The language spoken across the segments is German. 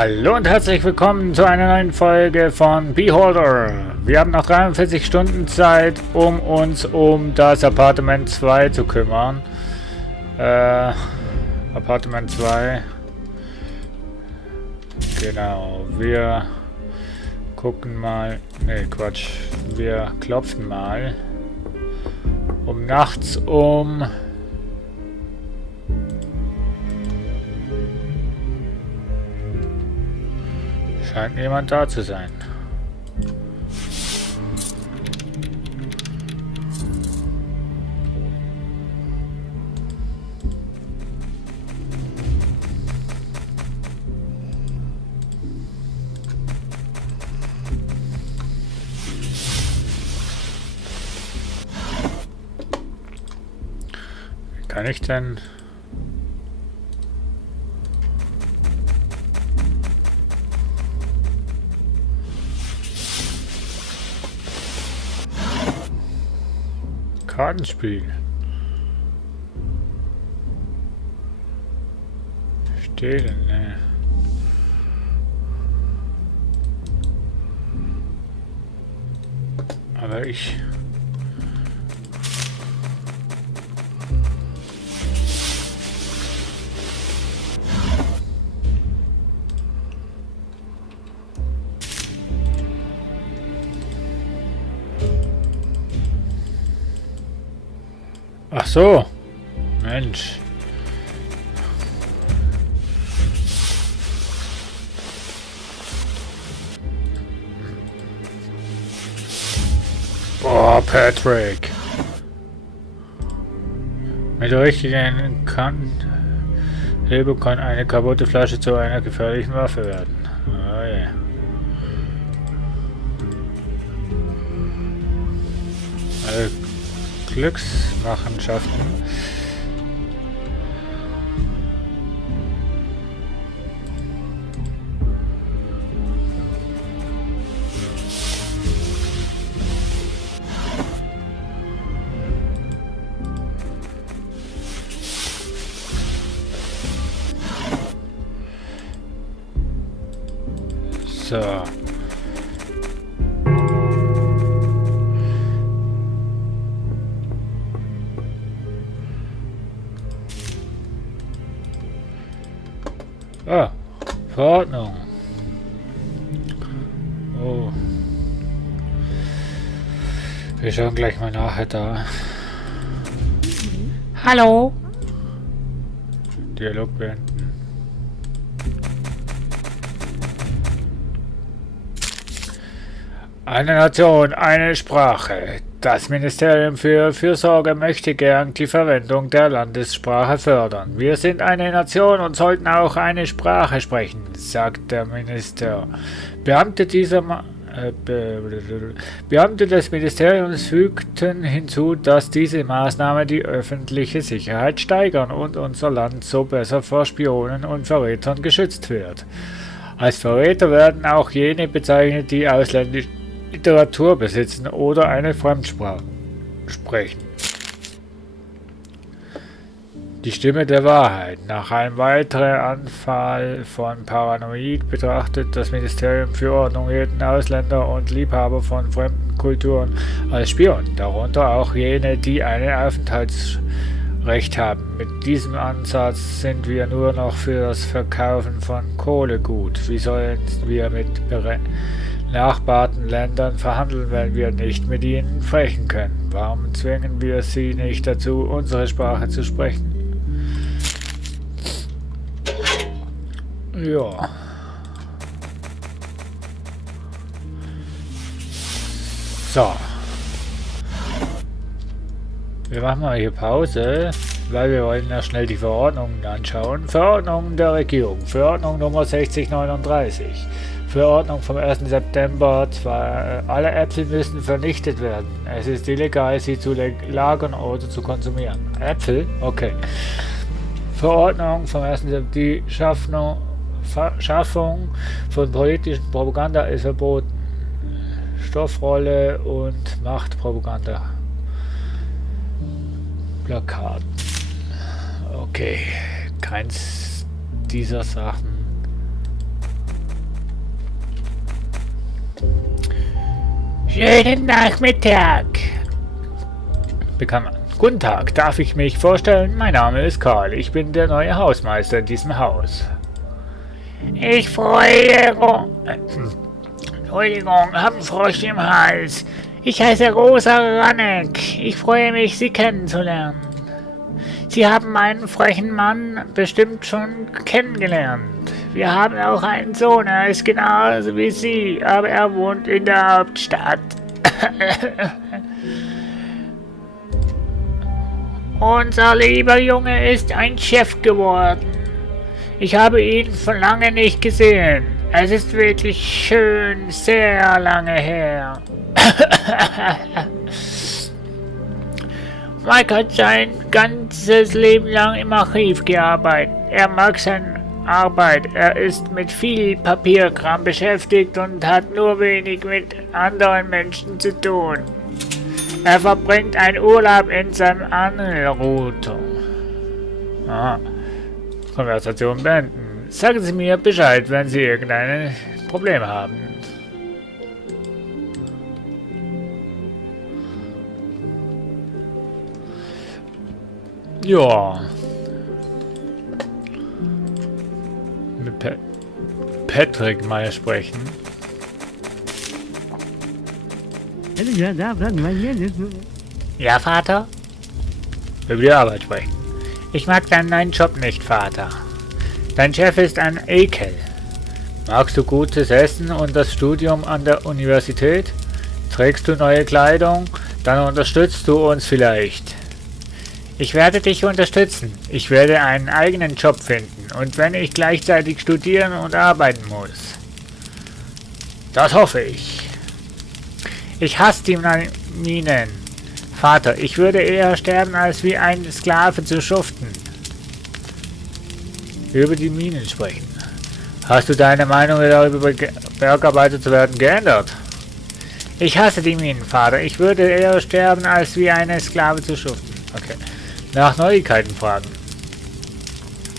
Hallo und herzlich willkommen zu einer neuen Folge von Beholder. Wir haben noch 43 Stunden Zeit, um uns um das Apartment 2 zu kümmern. Apartment 2. Genau, wir gucken mal. Ne, Quatsch. Wir klopfen mal. Um nachts um. Scheint jemand da zu sein. Wie kann ich denn... Kartenspiel. Stehlen, ne. Aber ich... Ach so, Mensch. Boah, Patrick. Mit der richtigen Hilfe kann eine kaputte Flasche zu einer gefährlichen Waffe werden. Oh yeah. Glücksmachenschaften. So. Ah, Verordnung. Oh. Wir schauen gleich mal nachher da. Hallo. Dialog beenden. Eine Nation, eine Sprache. Das Ministerium für Fürsorge möchte gern die Verwendung der Landessprache fördern. Wir sind eine Nation und sollten auch eine Sprache sprechen, sagt der Minister. Beamte des Ministeriums fügten hinzu, dass diese Maßnahme die öffentliche Sicherheit steigern und unser Land so besser vor Spionen und Verrätern geschützt wird. Als Verräter werden auch jene bezeichnet, die ausländische Literatur besitzen oder eine Fremdsprache sprechen. Die Stimme der Wahrheit. Nach einem weiteren Anfall von Paranoid betrachtet das Ministerium für Ordnung jeden Ausländer und Liebhaber von fremden Kulturen als Spion, darunter auch jene, die ein Aufenthaltsrecht haben. Mit diesem Ansatz sind wir nur noch für das Verkaufen von Kohle gut. Wie sollen wir mit benachbarten Ländern verhandeln, wenn wir nicht mit ihnen sprechen können? Warum zwingen wir sie nicht dazu, unsere Sprache zu sprechen? Ja. So. Wir machen mal hier Pause, weil wir wollen ja schnell die Verordnungen anschauen. Verordnung der Regierung. Verordnung Nummer 6039. Verordnung vom 1. September. Alle Äpfel müssen vernichtet werden. Es ist illegal, sie zu lagern oder zu konsumieren. Äpfel? Okay. Verordnung vom 1. September. Die Schaffung von politischen Propaganda ist verboten. Stoffrolle und Machtpropaganda. Plakaten. Okay. Keins dieser Sachen Schönen Nachmittag. Bekanntmann. Guten Tag, darf ich mich vorstellen? Mein Name ist Karl. Ich bin der neue Hausmeister in diesem Haus. Ich freue... Entschuldigung, hab einen Frosch im Hals. Ich heiße Rosa Ranneck. Ich freue mich, Sie kennenzulernen. Sie haben meinen frechen Mann bestimmt schon kennengelernt. Wir haben auch einen Sohn, er ist genauso wie Sie, aber er wohnt in der Hauptstadt. Unser lieber Junge ist ein Chef geworden. Ich habe ihn schon lange nicht gesehen. Es ist wirklich schön, sehr lange her. Mike hat sein ganzes Leben lang im Archiv gearbeitet. Er mag seine Arbeit. Er ist mit viel Papierkram beschäftigt und hat nur wenig mit anderen Menschen zu tun. Er verbringt einen Urlaub in seinem Angelrouter. Konversation beenden. Sagen Sie mir Bescheid, wenn Sie irgendein Problem haben. Ja. Mit Patrick mal sprechen. Ja, Vater? Über die Arbeit sprechen. Ich mag deinen neuen Job nicht, Vater. Dein Chef ist ein Ekel. Magst du gutes Essen und das Studium an der Universität? Trägst du neue Kleidung? Dann unterstützt du uns vielleicht. Ich werde dich unterstützen. Ich werde einen eigenen Job finden. Und wenn ich gleichzeitig studieren und arbeiten muss. Das hoffe ich. Ich hasse die Minen. Vater, ich würde eher sterben, als wie ein Sklave zu schuften. Über die Minen sprechen. Hast du deine Meinung darüber, Bergarbeiter zu werden, geändert? Ich hasse die Minen, Vater. Ich würde eher sterben, als wie eine Sklave zu schuften. Okay. Nach Neuigkeiten fragen.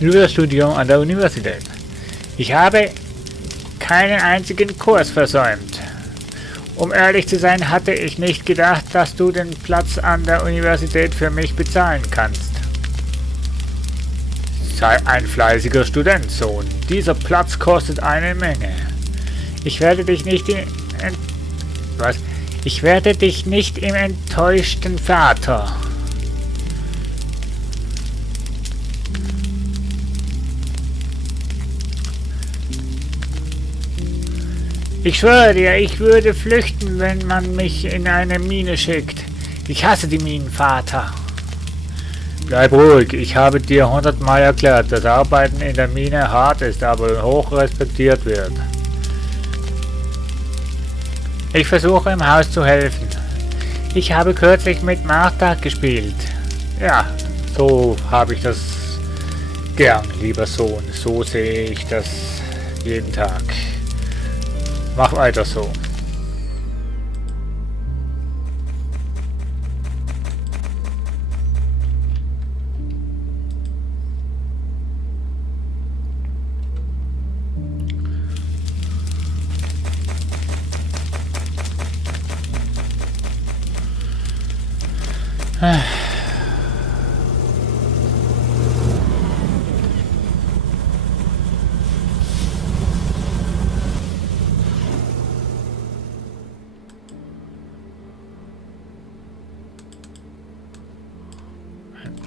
Über das Studium an der Universität. Ich habe keinen einzigen Kurs versäumt. Um ehrlich zu sein, hatte ich nicht gedacht, dass du den Platz an der Universität für mich bezahlen kannst. Sei ein fleißiger Student, Sohn. Dieser Platz kostet eine Menge. Ich werde dich nicht im enttäuschten Vater. Ich schwöre dir, ich würde flüchten, wenn man mich in eine Mine schickt. Ich hasse die Minen, Vater. Bleib ruhig, ich habe dir 100-mal erklärt, dass Arbeiten in der Mine hart ist, aber hoch respektiert wird. Ich versuche im Haus zu helfen. Ich habe kürzlich mit Martha gespielt. Ja, so habe ich das gern, lieber Sohn. So sehe ich das jeden Tag. Mach weiter so.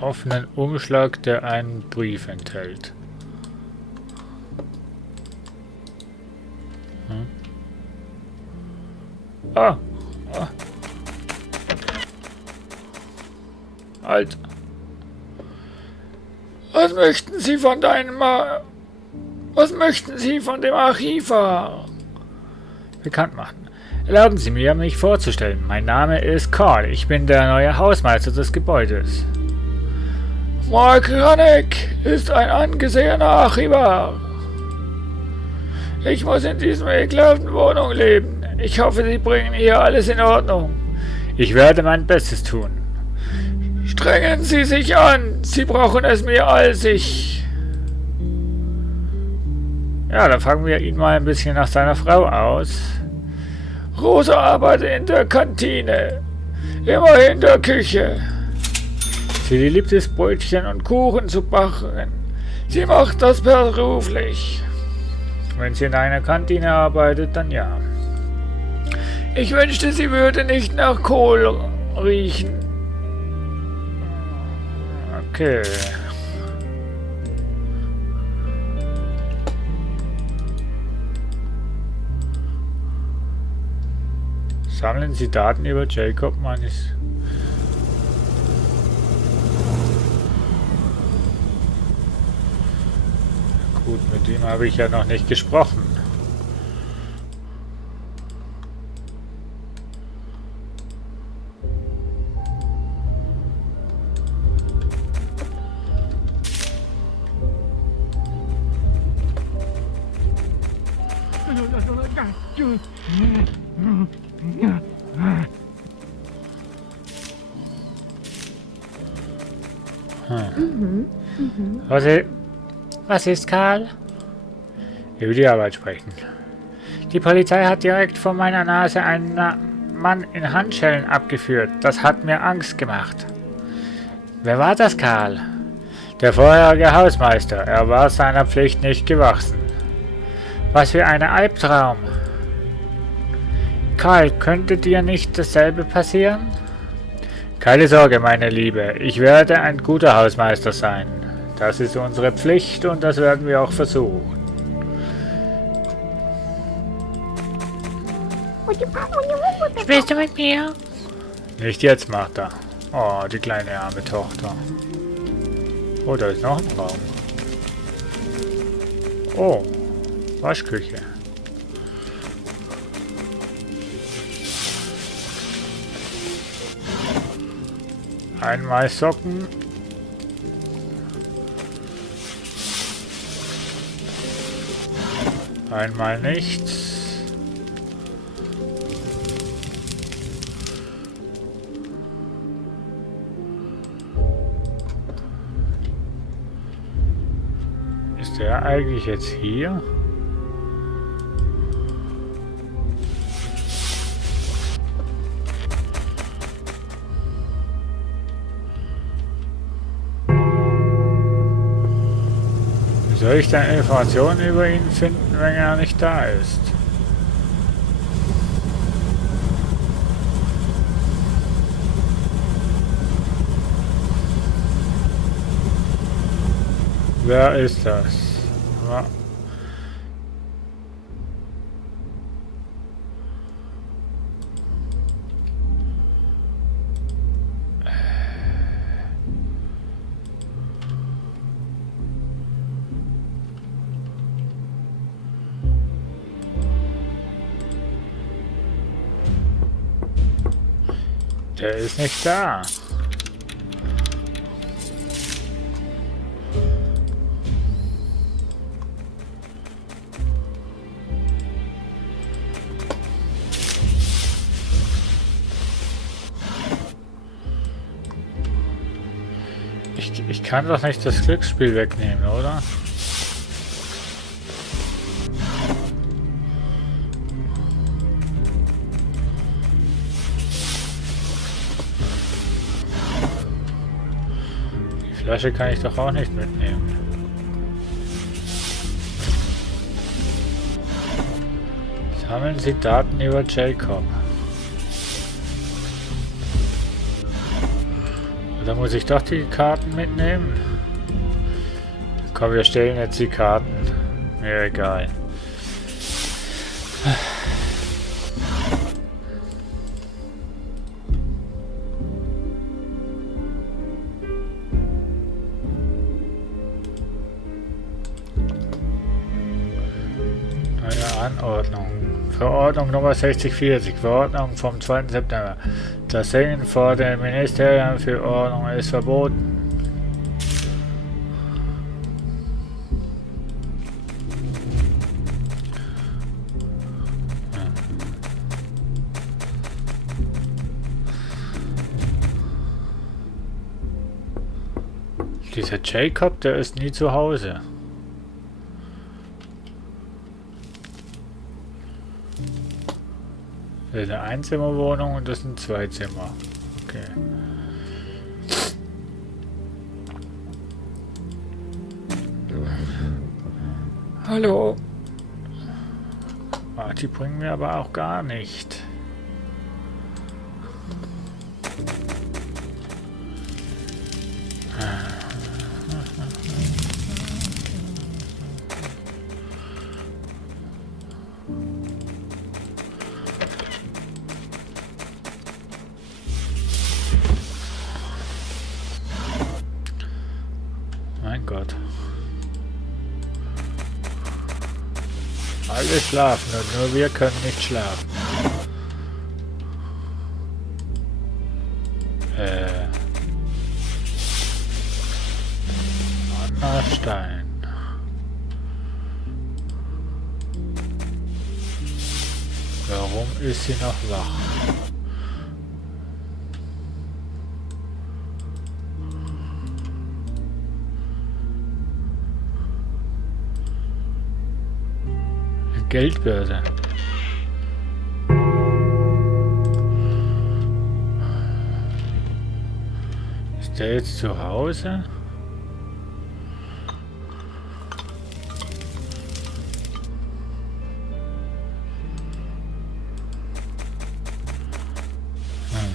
Offenen Umschlag, der einen Brief enthält. Ah. Halt. Was möchten Sie von dem Archivar? Bekannt machen. Erlauben Sie mir, mich vorzustellen. Mein Name ist Karl. Ich bin der neue Hausmeister des Gebäudes. Mark Ranneck ist ein angesehener Archivar. Ich muss in diesem ekelhaften Wohnung leben. Ich hoffe, Sie bringen hier alles in Ordnung. Ich werde mein Bestes tun. Strengen Sie sich an. Sie brauchen es mehr als ich. Ja, dann fragen wir ihn mal ein bisschen nach seiner Frau aus. Rosa arbeitet in der Kantine. Immer in der Küche. Sie liebt es, Brötchen und Kuchen zu backen. Sie macht das beruflich. Wenn sie in einer Kantine arbeitet, dann ja. Ich wünschte, sie würde nicht nach Kohl riechen. Okay. Sammeln Sie Daten über Jacob meines... Gut, mit ihm habe ich ja noch nicht gesprochen. Was ist, Karl? Über die Arbeit sprechen. Die Polizei hat direkt vor meiner Nase einen Mann in Handschellen abgeführt. Das hat mir Angst gemacht. Wer war das, Karl? Der vorherige Hausmeister. Er war seiner Pflicht nicht gewachsen. Was für ein Albtraum. Karl, könnte dir nicht dasselbe passieren? Keine Sorge, meine Liebe. Ich werde ein guter Hausmeister sein. Das ist unsere Pflicht und das werden wir auch versuchen. Spielst du mit mir? Nicht jetzt, Martha. Oh, die kleine arme Tochter. Oh, da ist noch ein Raum. Oh, Waschküche. Einmal Socken. Einmal nichts. Ist der eigentlich jetzt hier? Wie soll ich denn Informationen über ihn finden, wenn er nicht da ist? Wer ist das? Der ist nicht da. Ich kann doch nicht das Glücksspiel wegnehmen, oder? Die Flasche kann ich doch auch nicht mitnehmen. Sammeln Sie Daten über Jacob. Oder muss ich doch die Karten mitnehmen? Komm, wir stellen jetzt die Karten. Mir egal. Neue Anordnung. Verordnung Nummer 6040, Verordnung vom 2. September. Das Singen vor dem Ministerium für Ordnung ist verboten. Dieser Jacob, der ist nie zu Hause. Das ist eine Einzimmerwohnung und das sind 2 Zimmer. Okay. Hallo. Ah, die bringen mir aber auch gar nicht. Mein Gott. Alle schlafen und nur wir können nicht schlafen. Anna Stein. Warum ist sie noch wach? Geldbörse. Ist der jetzt zu Hause? Hm.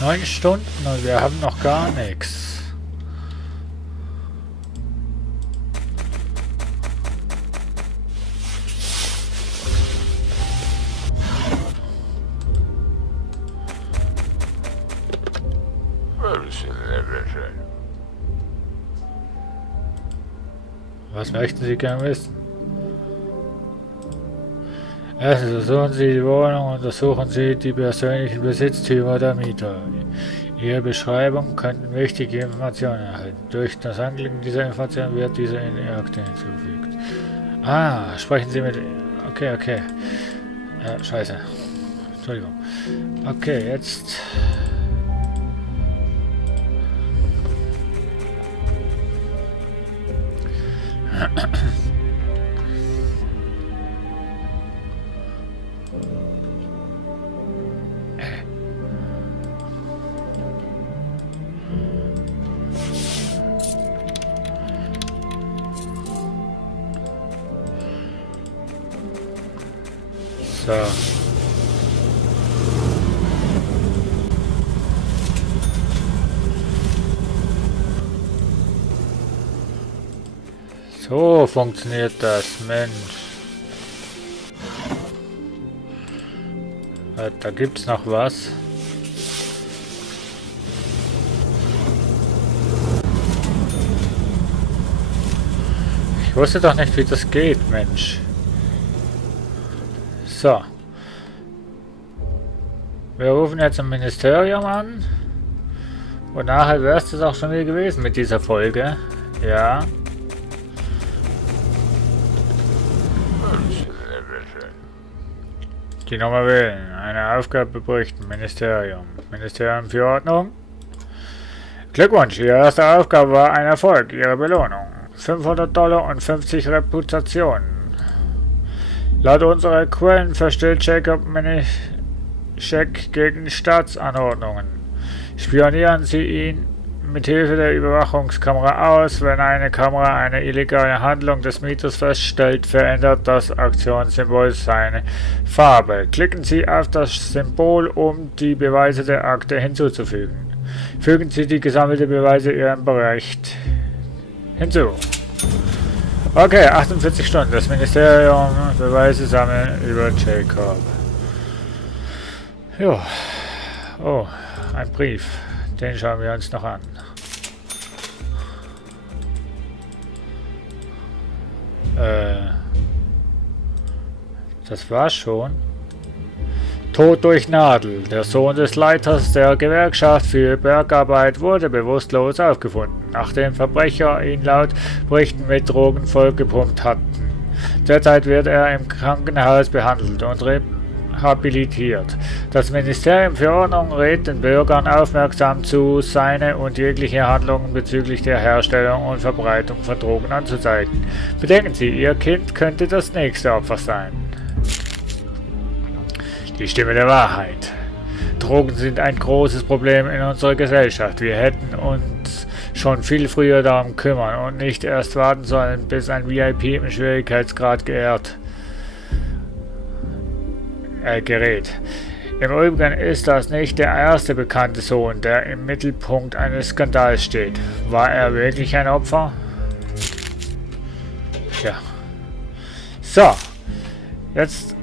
9 Stunden und wir haben noch gar nichts. Was möchten Sie gern wissen? Erstens untersuchen Sie die Wohnung und untersuchen Sie die persönlichen Besitztümer der Mieter. Ihre Beschreibung könnten wichtige Informationen erhalten. Durch das Anklicken dieser Informationen wird diese in Ihre Akte hinzugefügt. Ah, sprechen Sie mit... Okay, okay. Scheiße. Entschuldigung. Okay, jetzt... So. So funktioniert das, Mensch. Da gibt's noch was. Ich wusste doch nicht, wie das geht, Mensch. So. Wir rufen jetzt im Ministerium an. Und nachher wäre es das auch schon wieder gewesen mit dieser Folge. Ja. Die Nummer wählen. Eine Aufgabe berichten. Ministerium. Ministerium für Ordnung. Glückwunsch, Ihre erste Aufgabe war ein Erfolg. Ihre Belohnung. $500 und 50 Reputationen. Laut unserer Quellen verstößt Jacob Minischek gegen Staatsanordnungen. Spionieren Sie ihn mit Hilfe der Überwachungskamera aus. Wenn eine Kamera eine illegale Handlung des Mieters feststellt, verändert das Aktionssymbol seine Farbe. Klicken Sie auf das Symbol, um die Beweise der Akte hinzuzufügen. Fügen Sie die gesammelte Beweise Ihrem Bericht hinzu. Okay, 48 Stunden. Das Ministerium Beweise sammeln über Jacob. Jo. Oh, ein Brief. Den schauen wir uns noch an. Das war's schon. Tod durch Nadel. Der Sohn des Leiters der Gewerkschaft für Bergarbeit wurde bewusstlos aufgefunden, nachdem Verbrecher ihn laut Berichten mit Drogen vollgepumpt hatten. Derzeit wird er im Krankenhaus behandelt und rehabilitiert. Das Ministerium für Ordnung rät den Bürgern aufmerksam zu, seine und jegliche Handlungen bezüglich der Herstellung und Verbreitung von Drogen anzuzeigen. Bedenken Sie, Ihr Kind könnte das nächste Opfer sein. Die Stimme der Wahrheit. Drogen sind ein großes Problem in unserer Gesellschaft. Wir hätten uns schon viel früher darum kümmern und nicht erst warten sollen, bis ein VIP im Schwierigkeitsgrad gerät. Im Übrigen ist das nicht der erste bekannte Sohn, der im Mittelpunkt eines Skandals steht. War er wirklich ein Opfer? Ja. So. Jetzt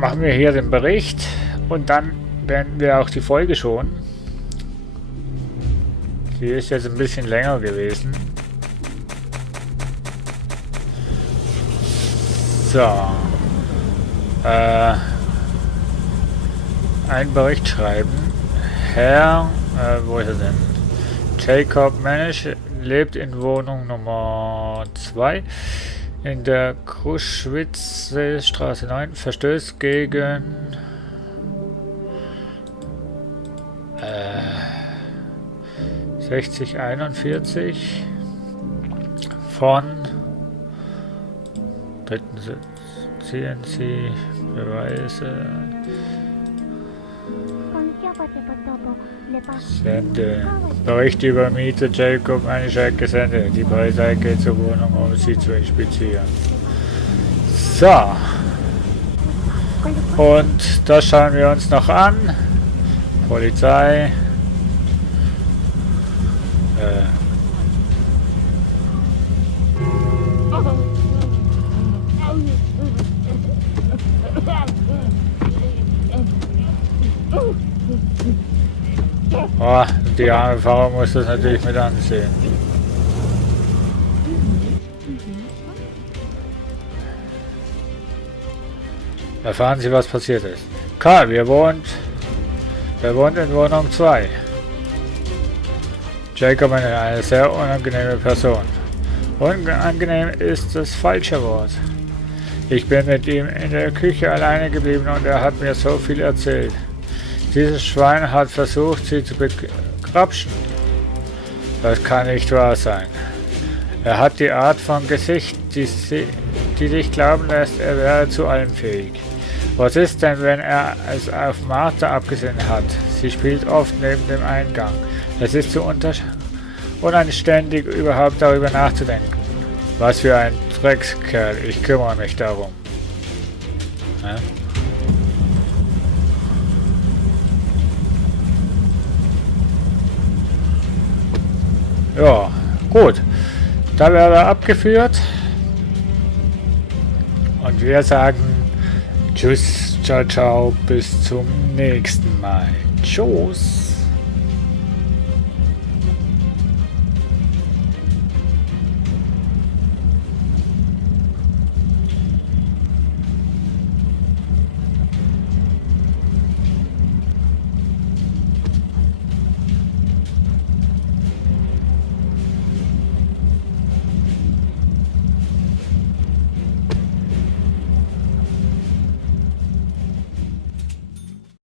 machen wir hier den Bericht und dann beenden wir auch die Folge schon. Die ist jetzt ein bisschen länger gewesen. So. Einen Bericht schreiben. Herr, wo ist er denn? Jacob Manisch lebt in Wohnung Nummer 2 in der Kruszwitzstraße 9. Verstößt gegen 6041 von dritten ziehen Sie Beweise. Sende. Bericht über Mieter Jacob Manisch gesendet. Die Polizei geht zur Wohnung, um sie zu inspizieren. So. Und das schauen wir uns noch an. Polizei. Oh, die arme Frau muss das natürlich mit ansehen. Erfahren Sie, was passiert ist. Karl, wer wohnt in Wohnung 2. Jacob ist eine sehr unangenehme Person. Unangenehm ist das falsche Wort. Ich bin mit ihm in der Küche alleine geblieben und er hat mir so viel erzählt. Dieses Schwein hat versucht, sie zu begrapschen. Das kann nicht wahr sein. Er hat die Art von Gesicht, die dich glauben lässt, er wäre zu allem fähig. Was ist denn, wenn er es auf Martha abgesehen hat? Sie spielt oft neben dem Eingang. Es ist zu unanständig, überhaupt darüber nachzudenken. Was für ein Dreckskerl, ich kümmere mich darum. Ja? Ja, gut. Da wäre er abgeführt. Und wir sagen tschüss, ciao, ciao, bis zum nächsten Mal. Tschüss.